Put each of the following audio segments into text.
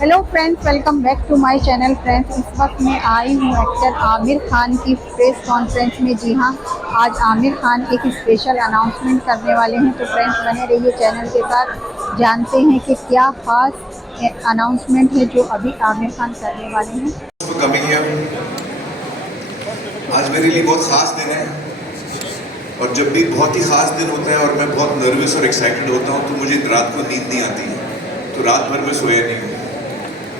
Hello friends, welcome back to my channel. Friends, इस वक्त मैं आई हूँ एक्टर आमिर खान की प्रेस कॉन्फ्रेंस में। जी हाँ, आज आमिर खान एक स्पेशल अनाउंसमेंट करने वाले हैं। तो फ्रेंड्स, बने रहिए चैनल के साथ, जानते हैं कि क्या खास अनाउंसमेंट है जो अभी आमिर खान करने वाले हैं। आज मेरे लिए बहुत ख़ास दिन है और जब भी बहुत ही ख़ास दिन होता है और मैं बहुत नर्वस और एक्साइटेड होता हूँ तो मुझे रात को नींद नहीं आती है। तो रात भर में सोया नहीं हूँ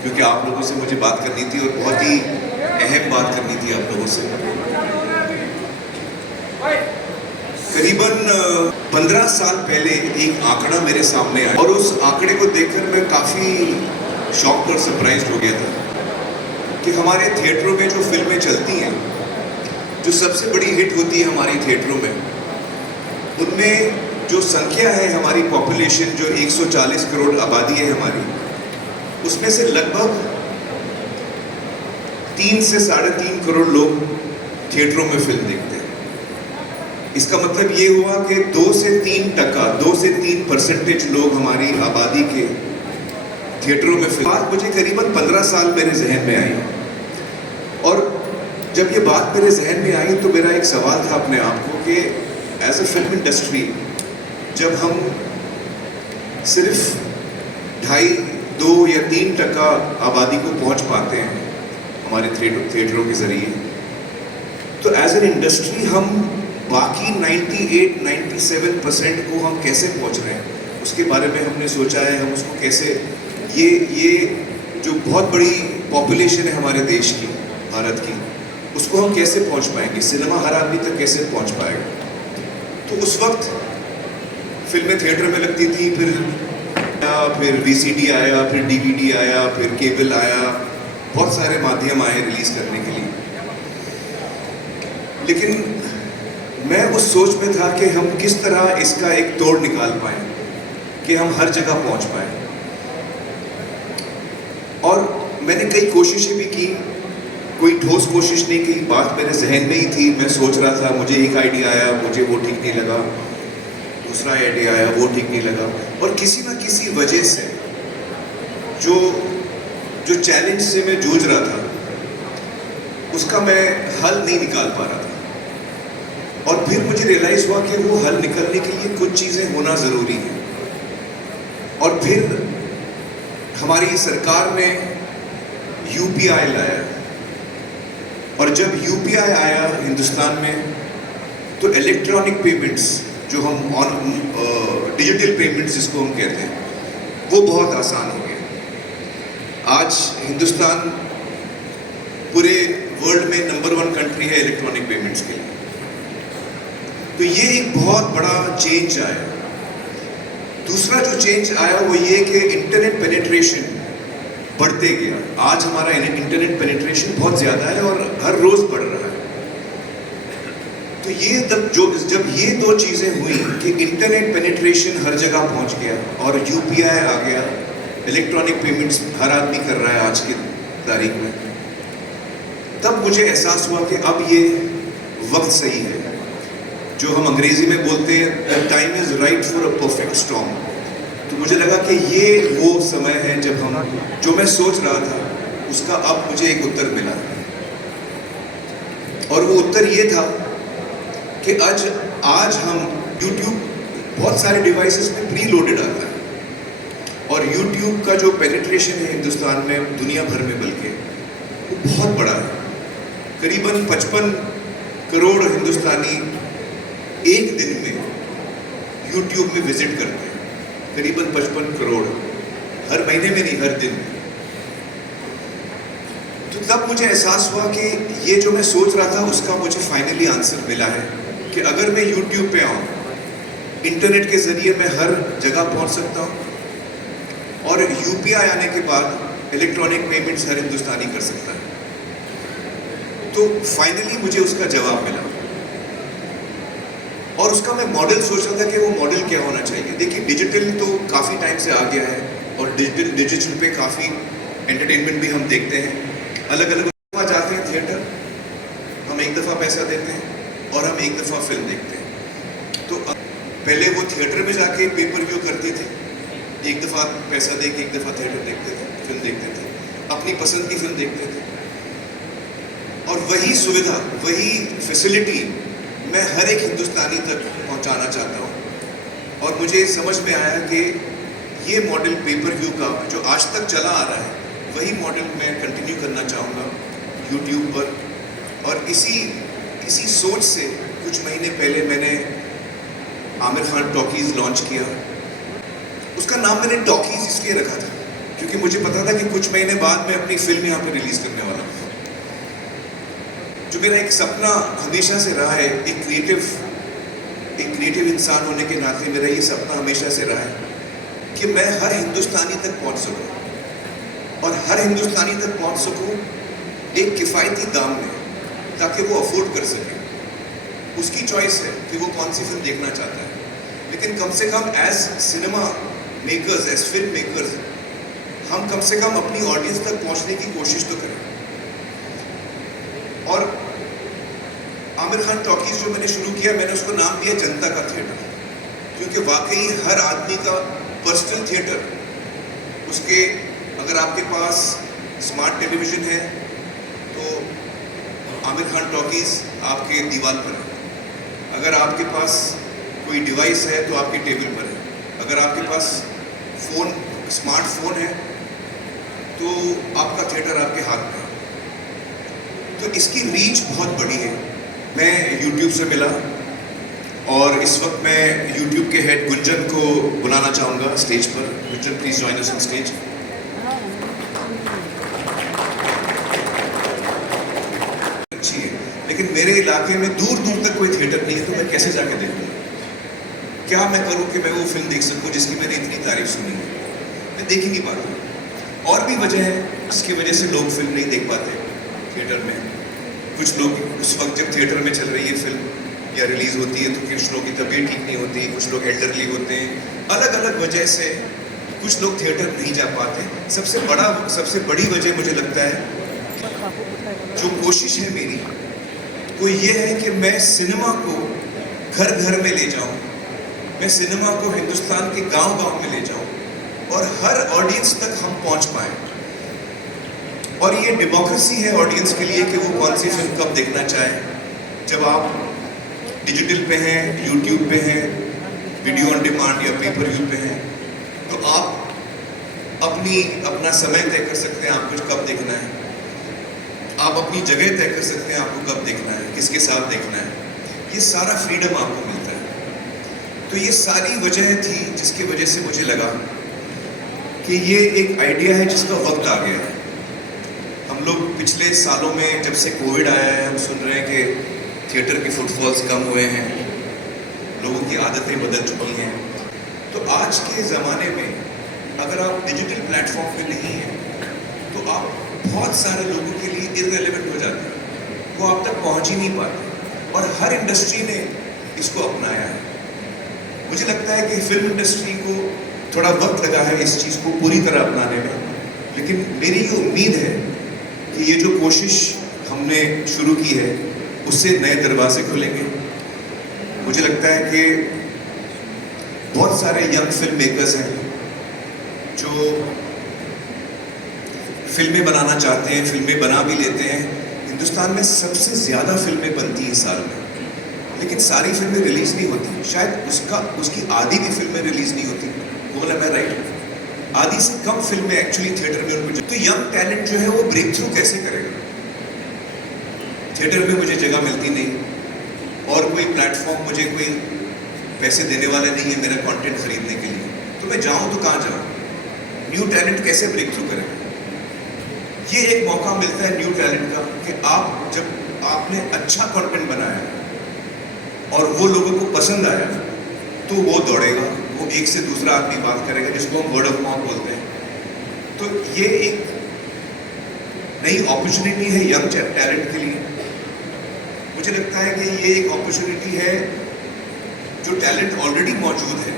क्योंकि आप लोगों से मुझे बात करनी थी और बहुत ही अहम बात करनी थी आप लोगों से। करीबन 15 साल पहले एक आंकड़ा मेरे सामने आया और उस आंकड़े को देखकर मैं काफ़ी शॉक्ड और सरप्राइज्ड हो गया था कि हमारे थिएटरों में जो फिल्में चलती हैं, जो सबसे बड़ी हिट होती है हमारी थिएटरों में, उनमें जो संख्या है हमारी पॉपुलेशन, जो 140 करोड़ आबादी है हमारी, उसमें से लगभग 3 से 3.5 करोड़ लोग थिएटरों में फिल्म देखते हैं। इसका मतलब ये हुआ कि 2 से 3% लोग हमारी आबादी के थिएटरों में फिल्म। बात मुझे करीबन 15 साल मेरे जहन में आई और जब ये बात मेरे जहन में आई तो मेरा एक सवाल था अपने आप को कि एज अ फिल्म इंडस्ट्री, जब हम सिर्फ 2.5, 2 या 3% आबादी को पहुंच पाते हैं हमारे थिएटरों के जरिए, तो एज एन इंडस्ट्री हम बाकी 98-97% को हम कैसे पहुंच रहे हैं, उसके बारे में हमने सोचा है। हम उसको कैसे, ये जो बहुत बड़ी पॉपुलेशन है हमारे देश की, भारत की, उसको हम कैसे पहुंच पाएंगे, सिनेमा हर आदमी तक कैसे पहुंच पाएगा। तो उस वक्त फिल्में थिएटर में लगती थी, फिर वीसीडी आया, फिर डीवीडी आया, फिर केबल आया, बहुत सारे माध्यम आए रिलीज करने के लिए। लेकिन मैं उस सोच में था कि हम किस तरह इसका एक तोड़ निकाल पाए कि हम हर जगह पहुंच पाए। और मैंने कई कोशिशें भी की, कोई ठोस कोशिश नहीं की, बात मेरे जहन में ही थी। मैं सोच रहा था, मुझे एक आइडिया आया, मुझे वो ठीक नहीं लगा, दूसरा आइडिया आया, वो ठीक नहीं लगा, और किसी ना किसी वजह से जो चैलेंज से मैं जूझ रहा था उसका मैं हल नहीं निकाल पा रहा था। और फिर मुझे रियलाइज हुआ कि वो हल निकलने के लिए कुछ चीज़ें होना ज़रूरी है। और फिर हमारी सरकार ने यूपीआई लाया, और जब यूपीआई आया हिंदुस्तान में तो इलेक्ट्रॉनिक पेमेंट्स, जो हम डिजिटल पेमेंट्स जिसको हम कहते हैं, वो बहुत आसान हो गए। आज हिंदुस्तान पूरे वर्ल्ड में नंबर 1 कंट्री है इलेक्ट्रॉनिक पेमेंट्स के लिए। तो ये एक बहुत बड़ा चेंज आया। दूसरा जो चेंज आया वो ये कि इंटरनेट पेनिट्रेशन बढ़ते गया। आज हमारा इंटरनेट पेनिट्रेशन बहुत ज़्यादा है और हर रोज़ बढ़ रहा है। तो ये जब ये 2 चीज़ें हुई कि इंटरनेट पेनिट्रेशन हर जगह पहुंच गया और यूपीआई आ गया, इलेक्ट्रॉनिक पेमेंट्स हर आदमी कर रहा है आज की तारीख में, तब मुझे एहसास हुआ कि अब ये वक्त सही है। जो हम अंग्रेजी में बोलते हैं, the time is right for a perfect storm. तो मुझे लगा कि ये वो समय है जब हम, जो मैं सोच रहा था उसका अब मुझे एक उत्तर मिला। और वो उत्तर ये था कि आज हम YouTube, बहुत सारे डिवाइसेस में प्री लोडेड आता है, और YouTube का जो पेनिट्रेशन है हिंदुस्तान में, दुनिया भर में बल्कि, वो बहुत बड़ा है। करीबन 55 करोड़ हिंदुस्तानी एक दिन में YouTube में विजिट करते हैं। करीबन 55 करोड़, हर महीने में नहीं, हर दिन। तो तब मुझे एहसास हुआ कि ये जो मैं सोच रहा था उसका मुझे फाइनली आंसर मिला है कि अगर मैं YouTube पे आऊँ, इंटरनेट के ज़रिए मैं हर जगह पहुँच सकता हूँ, और यूपीआई आने के बाद इलेक्ट्रॉनिक पेमेंट्स हर हिंदुस्तानी कर सकता है। तो फाइनली मुझे उसका जवाब मिला, और उसका मैं मॉडल सोच रहा था कि वो मॉडल क्या होना चाहिए। देखिए, डिजिटल तो काफ़ी टाइम से आ गया है, और डिजिटल पे काफ़ी एंटरटेनमेंट भी हम देखते हैं। अलग अलग दफ़ा जाते हैं थिएटर, हम एक दफ़ा पैसा देते हैं और हम एक दफ़ा फिल्म देखते हैं। तो पहले वो थिएटर में जाके पेपर व्यू करते थे, एक दफ़ा पैसा दे के एक दफ़ा थिएटर देखते थे, फिल्म फिल्म देखते थे, अपनी पसंद की फिल्म देखते थे। और वही सुविधा, वही फैसिलिटी मैं हर एक हिंदुस्तानी तक पहुंचाना चाहता हूं। और मुझे समझ में आया कि ये मॉडल पेपर व्यू का जो आज तक चला आ रहा है, वही मॉडल मैं कंटिन्यू करना चाहूँगा यूट्यूब पर। और इसी सोच से कुछ महीने पहले मैंने आमिर खान टॉकीज़ लॉन्च किया। उसका नाम मैंने टॉकीज़ इसलिए रखा था क्योंकि मुझे पता था कि कुछ महीने बाद मैं अपनी फिल्म यहाँ पर रिलीज़ करने वाला हूँ। जो मेरा एक सपना हमेशा से रहा है, एक क्रिएटिव इंसान होने के नाते मेरा ये सपना हमेशा से रहा है कि मैं हर हिंदुस्तानी तक पहुँच सकूँ और हर हिंदुस्तानी तक पहुँच सकूँ एक किफ़ायती दाम में, ताकि वो अफोर्ड कर सके। उसकी चॉइस है कि वो कौन सी फिल्म देखना चाहता है, लेकिन कम से कम as cinema makers, as film makers, हम कम से कम अपनी ऑडियंस तक पहुंचने की कोशिश तो करें। और आमिर खान टॉकीज जो मैंने शुरू किया, मैंने उसको नाम दिया जनता का थिएटर, क्योंकि वाकई हर आदमी का पर्सनल थिएटर उसके, अगर आपके पास स्मार्ट टेलीविजन है तो आमिर खान टॉकीज आपके दीवार पर है, अगर आपके पास कोई डिवाइस है तो आपके टेबल पर है, अगर आपके पास फ़ोन, स्मार्टफोन है तो आपका थिएटर आपके हाथ में है। तो इसकी रीच बहुत बड़ी है। मैं YouTube से मिला और इस वक्त मैं YouTube के हेड गुंजन को बुलाना चाहूँगा स्टेज पर। Gunjan, please join us on stage. अच्छी है, लेकिन मेरे इलाके में दूर दूर तक कोई थिएटर नहीं है, तो मैं कैसे जाके देखूँ? क्या मैं करूँ कि मैं वो फिल्म देख सकूँ जिसकी मैंने इतनी तारीफ सुनी है? मैं देख ही नहीं पाता। और भी वजह है जिसकी वजह से लोग फिल्म नहीं देख पाते थिएटर में। कुछ लोग उस वक्त जब थिएटर में चल रही है फिल्म या रिलीज होती है तो कुछ लोगों की तबीयत ठीक नहीं होती, कुछ लोग एल्डरली होते हैं, अलग अलग वजह से कुछ लोग थिएटर नहीं जा पाते। सबसे बड़ी वजह मुझे लगता है, जो कोशिश है मेरी, वो ये है कि मैं सिनेमा को घर घर में ले जाऊं, मैं सिनेमा को हिंदुस्तान के गांव गांव में ले जाऊं और हर ऑडियंस तक हम पहुंच पाएं। और ये डेमोक्रेसी है ऑडियंस के लिए कि वो कौन सी फिल्म कब देखना चाहे। जब आप डिजिटल पे हैं, यूट्यूब पे हैं, वीडियो ऑन डिमांड या पेपर व्यू पे हैं, तो आप अपना समय तय कर सकते हैं आपको कब देखना है, आप अपनी जगह तय कर सकते हैं आपको कब देखना है, किसके साथ देखना है। ये सारा फ्रीडम आपको मिलता है। तो ये सारी वजह थी जिसकी वजह से मुझे लगा कि ये एक आइडिया है जिसका वक्त आ गया है। हम लोग पिछले सालों में, जब से कोविड आया है, हम सुन रहे हैं कि थिएटर के फुटफॉल्स कम हुए हैं, लोगों की आदतें बदल चुकी हैं। तो आज के ज़माने में अगर आप डिजिटल प्लेटफॉर्म पे नहीं हैं तो आप बहुत सारे लोगों के लिए इररेलेवेंट हो जाते हैं, वो आप तक पहुंच ही नहीं पाते। और हर इंडस्ट्री ने इसको अपनाया है। मुझे लगता है कि फिल्म इंडस्ट्री को थोड़ा वक्त लगा है इस चीज़ को पूरी तरह अपनाने में, लेकिन मेरी ये उम्मीद है कि ये जो कोशिश हमने शुरू की है उससे नए दरवाजे खुलेंगे। मुझे लगता है कि बहुत सारे यंग फिल्म मेकर्स हैं जो फिल्में बनाना चाहते हैं, फिल्में बना भी लेते हैं। हिंदुस्तान में सबसे ज़्यादा फिल्में बनती हैं साल में, लेकिन सारी फिल्में रिलीज़ नहीं होती। शायद उसकी आधी भी फिल्में रिलीज़ नहीं होती। बोला मैं राइट? आधी से कम फिल्में एक्चुअली थिएटर में उनको। तो यंग टैलेंट जो है वो ब्रेक थ्रू कैसे करेगा? थिएटर में मुझे जगह मिलती नहीं और कोई प्लेटफॉर्म, मुझे कोई पैसे देने वाला नहीं है मेरा कंटेंट खरीदने के लिए, तो मैं जाऊं तो कहाँ जाऊं? न्यू टैलेंट कैसे ब्रेक थ्रू करेगा? ये एक मौका मिलता है न्यू टैलेंट का कि आप, जब आपने अच्छा कंटेंट बनाया और वो लोगों को पसंद आया तो वो दौड़ेगा, वो एक से दूसरा आदमी बात करेगा, जिसको हम वर्ड ऑफ माउथ बोलते हैं। तो ये एक नई अपॉर्चुनिटी है यंग टैलेंट के लिए। मुझे लगता है कि ये एक अपॉर्चुनिटी है जो टैलेंट ऑलरेडी मौजूद है।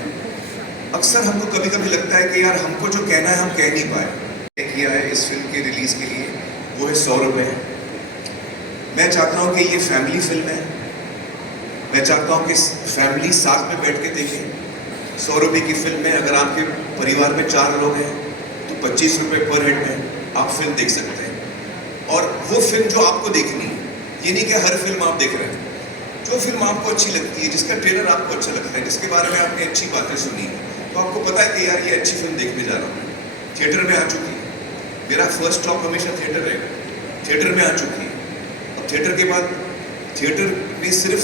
अक्सर हमको कभी कभी लगता है कि यार हमको जो कहना है हम कह नहीं पाए। किया है इस फिल्म के रिलीज़ के लिए वो है 100 रुपये। मैं चाहता हूँ कि ये फैमिली फिल्म है। मैं चाहता हूँ कि फैमिली साथ में बैठ के देखें। 100 रुपये की फिल्म में अगर आपके परिवार में 4 लोग हैं तो 25 रुपये पर हेड में आप फिल्म देख सकते हैं। और वो फिल्म जो आपको देखनी है, ये नहीं कि हर फिल्म आप देख रहे हैं, जो फिल्म आपको अच्छी लगती है, जिसका ट्रेलर आपको अच्छा लगता है, जिसके बारे में आपने अच्छी बातें सुनी है, तो आपको पता है कि यार ये अच्छी फिल्म देखने जा रहा हूँ, थिएटर में आ चुकी है। मेरा फर्स्ट स्टॉप हमेशा थिएटर रहेगा, थिएटर में आ चुकी है। अब थिएटर के बाद थिएटर में सिर्फ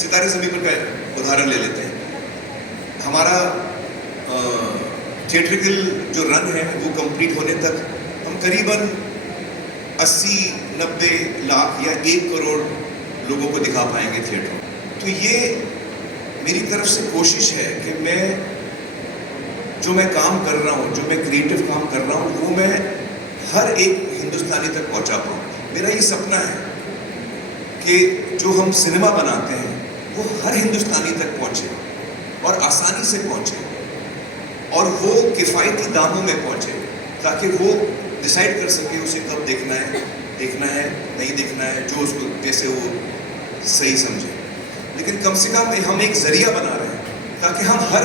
सितारे ज़मीं पर का उदाहरण ले लेते हैं। हमारा थिएट्रिकल जो रन है वो कंप्लीट होने तक हम करीबन 80-90 लाख या 1 करोड़ लोगों को दिखा पाएंगे थिएटर। तो ये मेरी तरफ से कोशिश है कि मैं काम कर रहा हूँ, जो मैं क्रिएटिव काम कर रहा हूँ, वो मैं हर एक हिंदुस्तानी तक पहुँचा पाऊँ। मेरा ये सपना है कि जो हम सिनेमा बनाते हैं वो हर हिंदुस्तानी तक पहुँचे और आसानी से पहुँचे और वो किफ़ायती दामों में पहुँचे, ताकि वो डिसाइड कर सके उसे कब देखना है नहीं देखना है, जो उसको जैसे वो सही समझे। लेकिन कम से कम हम एक जरिया बना रहे हैं ताकि हम हर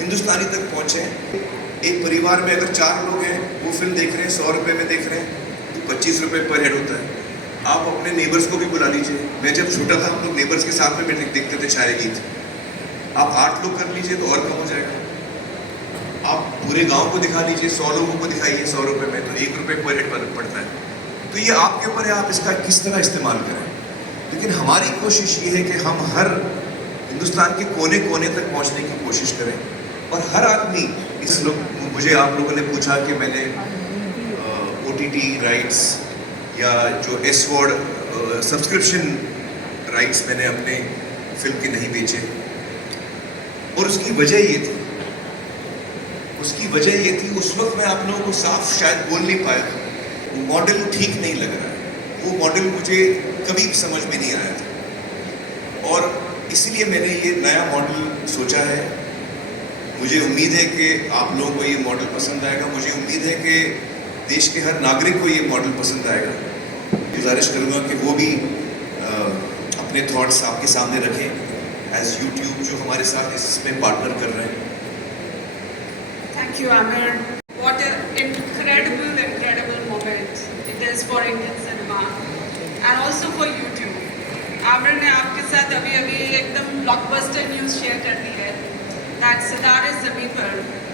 हिंदुस्तानी तक पहुँचे। एक परिवार में अगर 4 लोग हैं, वो फिल्म देख रहे हैं, 100 रुपये में देख रहे हैं, तो 25 रुपये पर हेड होता है। आप अपने नेबर्स को भी बुला लीजिए। मैं जब छोटा था, हम लोग नेबर्स के साथ में देखते थे शायरी गीत। आप 8 लोग कर लीजिए तो और कम हो जाएगा। आप पूरे गांव को दिखा लीजिए, 100 लोगों को दिखाइए 100 रुपये में, तो 1 रुपये पर हेड पड़ता है। तो ये आपके ऊपर है, आप इसका किस तरह इस्तेमाल करें। लेकिन हमारी कोशिश ये है कि हम हर हिंदुस्तान के कोने कोने तक पहुंचने की कोशिश करें और हर आदमी मुझे आप लोगों ने पूछा कि मैंने OTT राइट्स या जो S-Word सब्सक्रिप्शन राइट्स मैंने अपने फिल्म के नहीं बेचे, और उसकी वजह ये थी उस वक्त मैं आप लोगों को साफ शायद बोल नहीं पाया, वो मॉडल ठीक नहीं लग रहा है, वो मॉडल मुझे कभी समझ में नहीं आया था, और इसलिए मैंने ये नया मॉडल सोचा है। मुझे उम्मीद है कि आप लोगों को ये मॉडल पसंद आएगा, मुझे उम्मीद है कि देश के हर नागरिक को ये मॉडल पसंद आएगा। गुजारिश करूँगा कि वो भी अपने थॉट्स आपके सामने रखें एज यूट्यूब जो हमारे साथ इसमें पार्टनर कर रहे हैं। Thank you, Amir. What an incredible moment it is for Indian cinema and also for YouTube. Aamir ने आपके साथ अभी एकदम ब्लॉकबस्टर न्यूज़ शेयर कर दी है that सितारे ज़मीं पर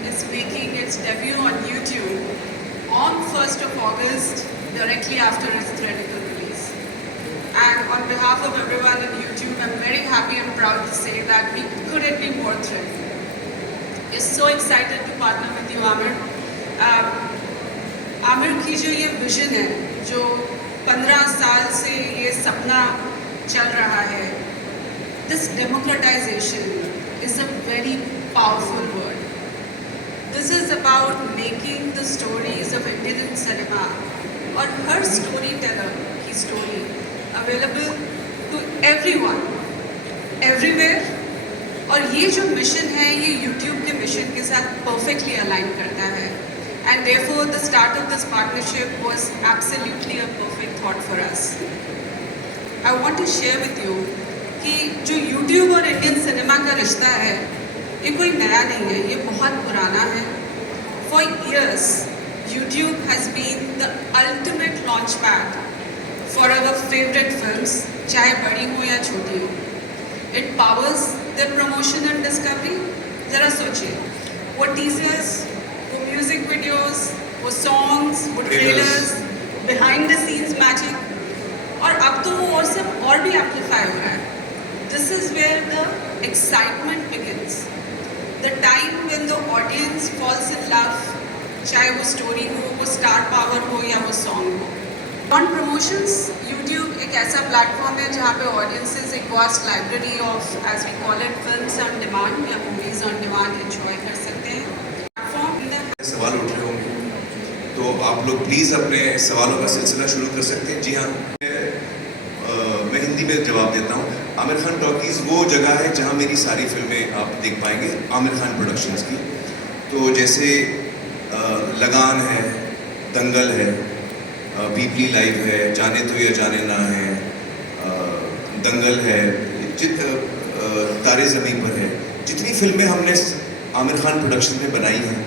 is making its debut on YouTube on 1st of August, directly after its theatrical release. And on behalf of everyone on YouTube, I'm very happy and proud to say that we couldn't be more thrilled. We're so excited to partner with you, Amir. Aamir की जो ये vision है, जो 15 साल से ये सपना चल रहा है, this democratization is a very powerful word. This is about making the stories of Indian cinema और हर स्टोरी टेलर की story available to everyone, everywhere. और ये जो मिशन है, ये YouTube के मिशन के साथ परफेक्टली अलाइन करता है। And therefore, the start of this partnership was absolutely a perfect thought for us. I want to share with you कि जो YouTube और इंडियन सिनेमा का रिश्ता है, ये कोई नया नहीं है, ये बहुत पुराना है। For years, YouTube has been the ultimate launchpad for our favorite films, चाहे बड़ी हो या छोटी हो. It powers their promotion and discovery. ज़रा सोचिए, वो teasers, वो म्यूजिक वीडियोस, वो सॉन्ग्स, वो trailers, behind the scenes magic, और अब तो वो और सब और भी एम्पलीफाई हो रहा है। This is where the excitement begins, the time when the audience falls in love, चाहे वो स्टोरी हो, वो स्टार पावर हो या वो सॉन्ग हो। ऑन प्रमोशंस, यूट्यूब एक ऐसा प्लेटफॉर्म है जहाँ पे ऑडियंसेस एक vast library of, as we call it, films on demand या मूवीज ऑन डिमांड एंजॉय कर सकते हैं। सवाल उठ रहे होंगे तो आप लोग प्लीज़ अपने सवालों का सिलसिला शुरू कर सकते हैं। जी हाँ, मैं हिंदी में जवाब देता हूँ। आमिर खान टॉकीज़ वो जगह है जहाँ मेरी सारी फिल्में आप देख पाएंगे आमिर खान प्रोडक्शंस की। तो जैसे लगान है, दंगल है, पीपली लाइव है, जाने तो या जाने ना है, दंगल है, तारे ज़मीं पर है, जितनी फिल्में हमने आमिर खान प्रोडक्शन में बनाई हैं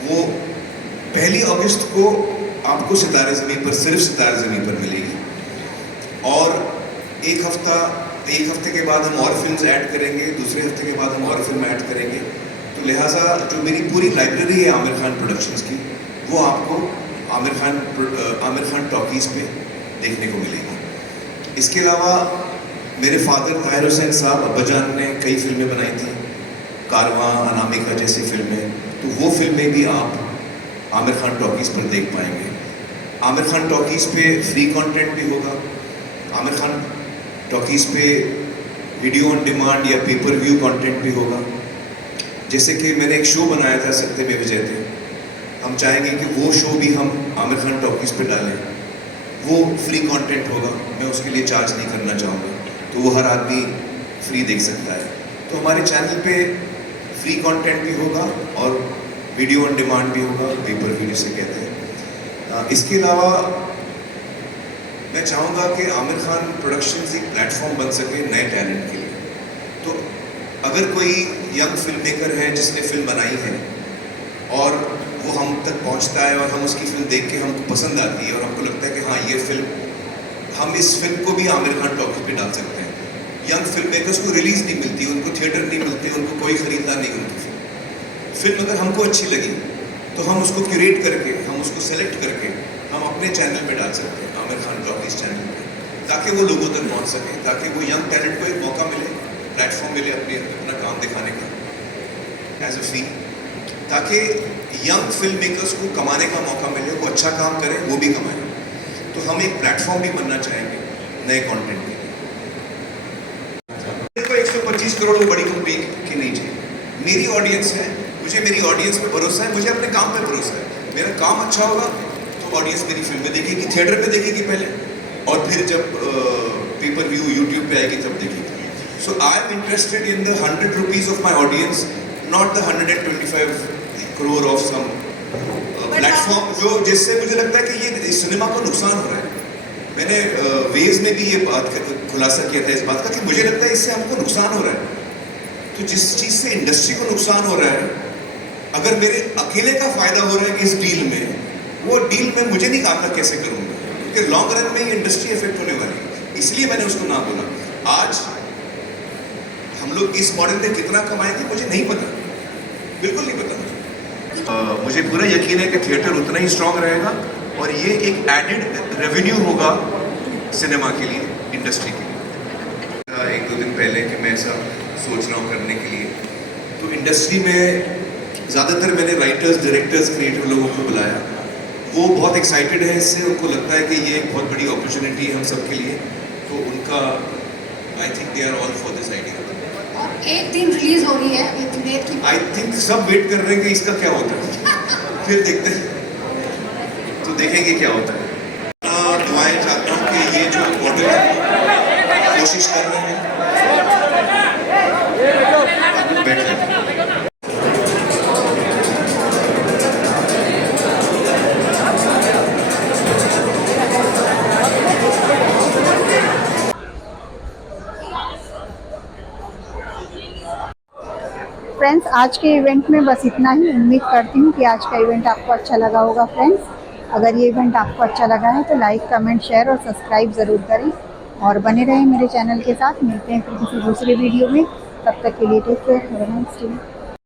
वो 1 अगस्त को आपको सितारे ज़मीन पर, सिर्फ सितारे ज़मीन पर मिलेगी। और एक हफ्ते के बाद हम और फिल्म्स ऐड करेंगे, दूसरे हफ्ते के बाद हम और फिल्म ऐड करेंगे। तो लिहाजा जो मेरी पूरी लाइब्रेरी है आमिर खान प्रोडक्शंस की, वो आपको आमिर खान टॉकीज़ पे देखने को मिलेगी। इसके अलावा मेरे फादर ताहिर हुसैन साहब अब्बाजान ने कई फिल्में बनाई थी, कारवां, अनामिका जैसी फिल्में, तो वो फिल्में भी आप आमिर खान टॉकीज़ पर देख पाएंगे। आमिर खान टॉकीज़ पे फ्री कंटेंट भी होगा। आमिर खान टॉकीज़ पे वीडियो ऑन डिमांड या पेपर व्यू कंटेंट भी होगा। जैसे कि मैंने एक शो बनाया था सत्ते में विजय थे, हम चाहेंगे कि वो शो भी हम आमिर खान टॉकीज़ पे डालें। वो फ्री कंटेंट होगा, मैं उसके लिए चार्ज नहीं करना चाहूँगा, तो वो हर आदमी फ्री देख सकता है। तो हमारे चैनल पे फ्री कंटेंट भी होगा और वीडियो ऑन डिमांड भी होगा, पेपर व्यू जिसे कहते हैं। इसके अलावा मैं चाहूँगा कि आमिर खान प्रोडक्शंस एक प्लेटफॉर्म बन सके नए टैलेंट के लिए। तो अगर कोई यंग फिल्म मेकर है जिसने फिल्म बनाई है और वो हम तक पहुंचता है और हम उसकी फिल्म देख के हमको पसंद आती है और हमको लगता है कि हाँ ये फिल्म, हम इस फिल्म को भी आमिर खान टॉकीज़ पे डाल सकते हैं। यंग फिल्म मेकर्स को रिलीज़ नहीं मिलती, उनको थिएटर नहीं मिलते, उनको कोई ख़रीदता नहीं उनकी फिल्म अगर हमको अच्छी लगी तो हम उसको क्यूरेट करके, हम उसको सेलेक्ट करके हम अपने चैनल पे डाल सकते हैं, आमिर खान टॉकीज़ चैनल पे, ताकि वो लोगों तक पहुँच सके, ताकि वो यंग टैलेंट को एक मौका मिले, प्लेटफॉर्म मिले अपना काम दिखाने का एज अ फी, ताकि यंग फिल्म मेकर्स को कमाने का मौका मिले, वो अच्छा काम करें, वो भी कमाएं। तो हम एक प्लेटफॉर्म भी बनना चाहेंगे नए कंटेंट के लिए। मेरे को 125 करोड़ वो बड़ी कंपनी की नहीं चाहिए। मेरी ऑडियंस है, मुझे मेरी ऑडियंस पे भरोसा है, मुझे अपने काम पे भरोसा है। मेरा काम अच्छा होगा तो ऑडियंस मेरी फिल्में देखेगी, थिएटर पे देखेगी पहले, और फिर जब पेपर व्यू यूट्यूब पे आएगी तब देखेगी। So I am interested in the 100 rupees of my audience, not the 125 crore of some platform, जो जिससे मुझे लगता है कि ये सिनेमा को नुकसान हो रहा है। मैंने वेज में भी ये बात खुलासा किया था इस बात का कि मुझे लगता है इससे हमको नुकसान हो रहा है। तो जिस चीज़ से इंडस्ट्री को नुकसान हो रहा है, अगर मेरे अकेले का फायदा हो रहा है इस डील में, वो डील में मुझे नहीं आता कैसे करूँगा, क्योंकि लॉन्ग रन में ये इंडस्ट्री इफेक्ट होने वाली है। इसलिए मैंने उसको ना बोला। आज हम लोग इस मॉडल में कितना कमाएंगे मुझे नहीं पता, बिल्कुल नहीं पता। मुझे पूरा यकीन है कि थिएटर उतना ही स्ट्रांग रहेगा और ये एक एडेड रेवेन्यू होगा सिनेमा के लिए, इंडस्ट्री के लिए। 1-2 दिन पहले कि मैं ऐसा सोच रहा हूँ करने के लिए, तो इंडस्ट्री में ज़्यादातर मैंने राइटर्स, डायरेक्टर्स, क्रिएटिव लोगों को बुलाया। वो बहुत एक्साइटेड है इससे, उनको लगता है कि ये एक बहुत बड़ी अपॉर्चुनिटी है हम सब के लिए। तो उनका I think they are all for this idea. एक दिन रिलीज हो रही है, एक डेट की। आई थिंक सब वेट कर रहे हैं कि इसका क्या होता है, फिर देखते हैं, तो देखेंगे क्या होता है। दुआएं चाहता हूँ कि ये जो मॉडल है, कोशिश कर रहे हैं, बैठ फ्रेंड्स, आज के इवेंट में बस इतना ही। उम्मीद करती हूँ कि आज का इवेंट आपको अच्छा लगा होगा। फ्रेंड्स, अगर ये इवेंट आपको अच्छा लगा है तो लाइक, कमेंट, शेयर और सब्सक्राइब ज़रूर करें और बने रहें मेरे चैनल के साथ। मिलते हैं फिर किसी दूसरे वीडियो में, तब तक के लिए take care, have a nice day.